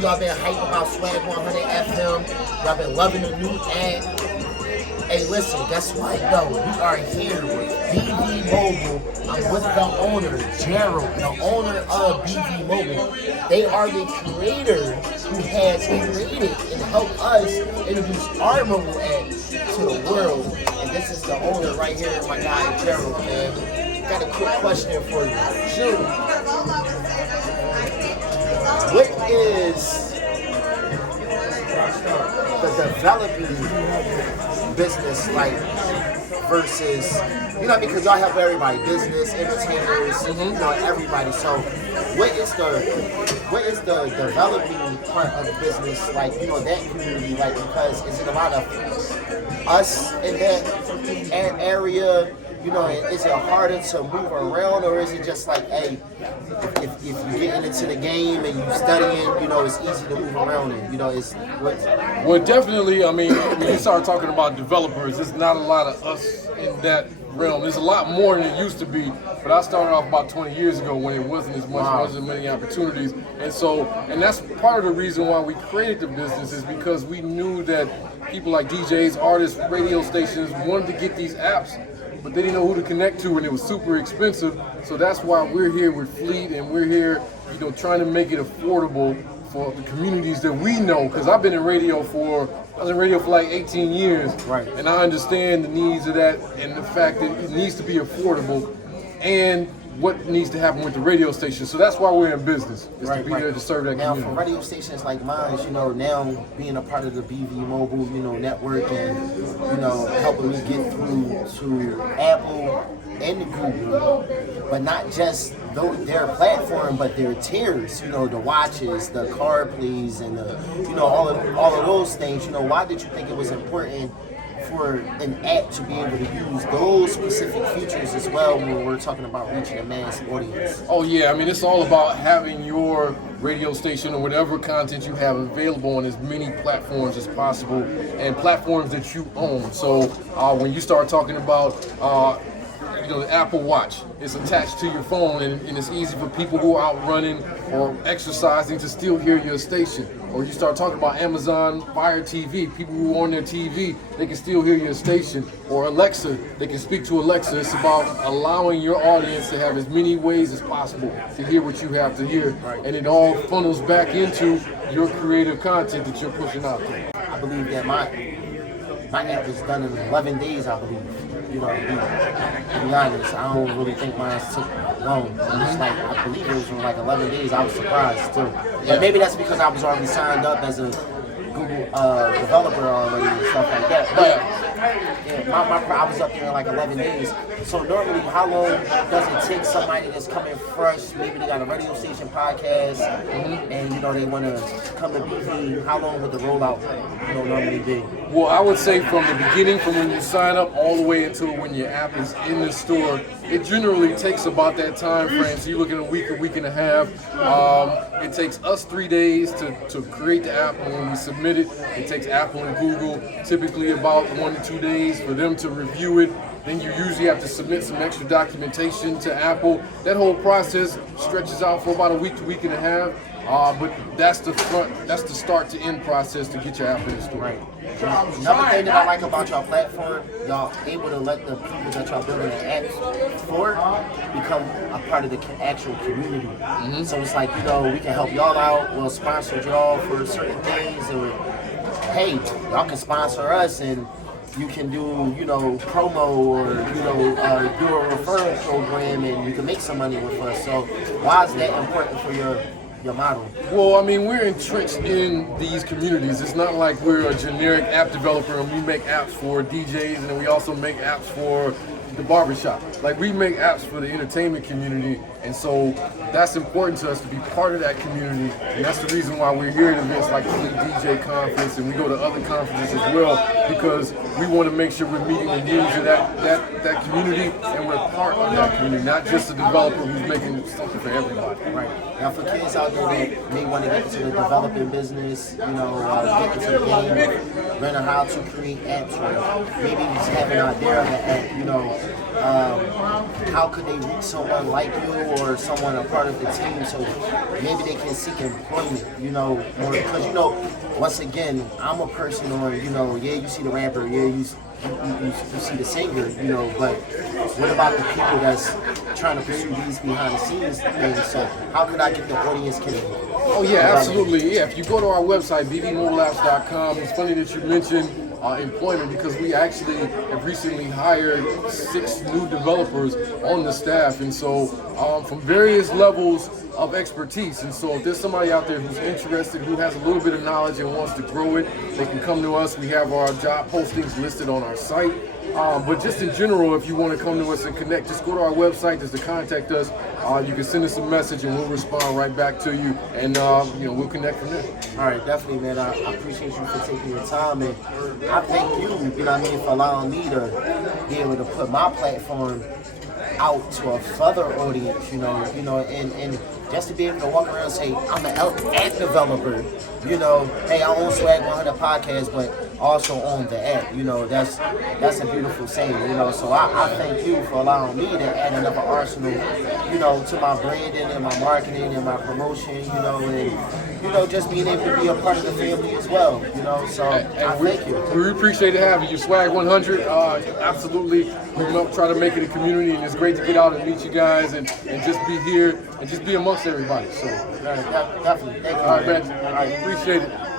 y'all been hyped about Swag 100 FM. Y'all been loving the new ad. Hey, listen, guess what, though? We are here with BV Mobile. I'm with the owner, Gerald, the owner of BV Mobile. They are the creator who has created and helped us introduce our mobile app to the world. And this is the owner right here, my guy, Gerald, man. Got a quick question for you. Sure. What is the developing business like versus, because y'all help everybody, business, entertainers, everybody. So what is the developing part of the business like, that community like, because is it a lot of us in that area? Is it harder to move around, or is it just like, hey, if you're getting into the game and you're studying, it's easy to move around and, it's what? Well, definitely, when you start talking about developers, there's not a lot of us in that realm. There's a lot more than it used to be, but I started off about 20 years ago when it wasn't as much, wasn't many opportunities. And that's part of the reason why we created the business, is because we knew that people like DJs, artists, radio stations wanted to get these apps, but they didn't know who to connect to, and it was super expensive. So that's why we're here with Fleet, and we're here, trying to make it affordable for the communities that we know. Because I was in radio for like 18 years, right? And I understand the needs of that and the fact that it needs to be affordable, and what needs to happen with the radio station. So that's why we're in business, is to be there to serve that community. Now, for radio stations like mine, now being a part of the BV Mobile, network, and helping me get through to Apple and Google, but not just their platform, but their tiers. The watches, the car plays, and the all of those things. Why did you think it was important for an app to be able to use those specific features as well when we're talking about reaching a mass audience? Oh yeah, it's all about having your radio station or whatever content you have available on as many platforms as possible, and platforms that you own. So when you start talking about the Apple Watch, it's attached to your phone, and it's easy for people who are out running or exercising to still hear your station. Or you start talking about Amazon Fire TV, people who are on their TV, they can still hear your station. Or Alexa, they can speak to Alexa. It's about allowing your audience to have as many ways as possible to hear what you have to hear. And it all funnels back into your creative content that you're pushing out there. I believe that my app is done in 11 days, I believe. To be honest, I don't really think mine took long. It's like, I believe it was in like 11 days. I was surprised too. But maybe that's because I was already signed up as a Google developer already and stuff like that. But I was up there in like 11 days. So normally, how long does it take somebody that's coming fresh? Maybe they got a radio station podcast, and they want to come to BV. How long would the rollout normally be? Well, I would say from the beginning, from when you sign up all the way until when your app is in the store, it generally takes about that time frame. So you're looking at a week and a half. It takes us 3 days to create the app, and when we submit it, it takes Apple and Google typically about 1 to 2 days for them to review it. Then you usually have to submit some extra documentation to Apple. That whole process stretches out for about a week to week and a half. But that's the start to end process to get your app in the store. Right. Another thing that I like about your platform, y'all able to let the people that y'all building the apps for become a part of the actual community. So it's like, we can help y'all out, we'll sponsor y'all for certain things, or hey, y'all can sponsor us and you can do, promo, or, do a referral program, and you can make some money with us. So why is that important for your model? Well, we're entrenched in these communities. It's not like we're a generic app developer and we make apps for DJs, and then we also make apps for the barbershop. Like, we make apps for the entertainment community, and so that's important to us to be part of that community, and that's the reason why we're here at events like the DJ conference, and we go to other conferences as well, because we want to make sure we're meeting the needs of that community, and we're part of that community, not just a developer who's making something for everybody. Right. Now, for kids out there that may want to get into the developing business, get into the game, learn how to create apps, or maybe just have an idea of an app, how could they reach someone like you or someone a part of the team so maybe they can seek employment, you know, more because you know, once again, I'm a person on, you know, yeah, you see the rapper, yeah, you see the singer, you know, but what about the people that's trying to pursue these behind the scenes things? So how could I get the audience connected? Oh yeah, absolutely. Yeah, if you go to our website, bbmobileapps.com, it's funny that you mentioned employment because we actually have recently hired 6 new developers on the staff, and so from various levels of expertise. And so if there's somebody out there who's interested, who has a little bit of knowledge and wants to grow it, they can come to us. We have our job postings listed on our site. But just in general, if you want to come to us and connect, just go to our website just to contact us. You can send us a message and we'll respond right back to you, and you know, we'll connect from there. All right, definitely, man. I appreciate you for taking your time, and I thank you, you know what I mean, for allowing me to be able to put my platform out to a further audience, you know, and just to be able to walk around and say, I'm an app developer, you know, hey, I own Swag 100 podcast, but also own the app, you know, that's a beautiful saying, you know, so I thank you for allowing me to add another arsenal, you know, to my branding and my marketing and my promotion, you know, and, you know, just being able to be a part of the family as well, you know, so I thank you. We appreciate having you, Swag 100, absolutely. We try to make it a community, and it's great to get out and meet you guys and just be here and just be amongst everybody. So, definitely, thank you. All right, man. All right, appreciate it.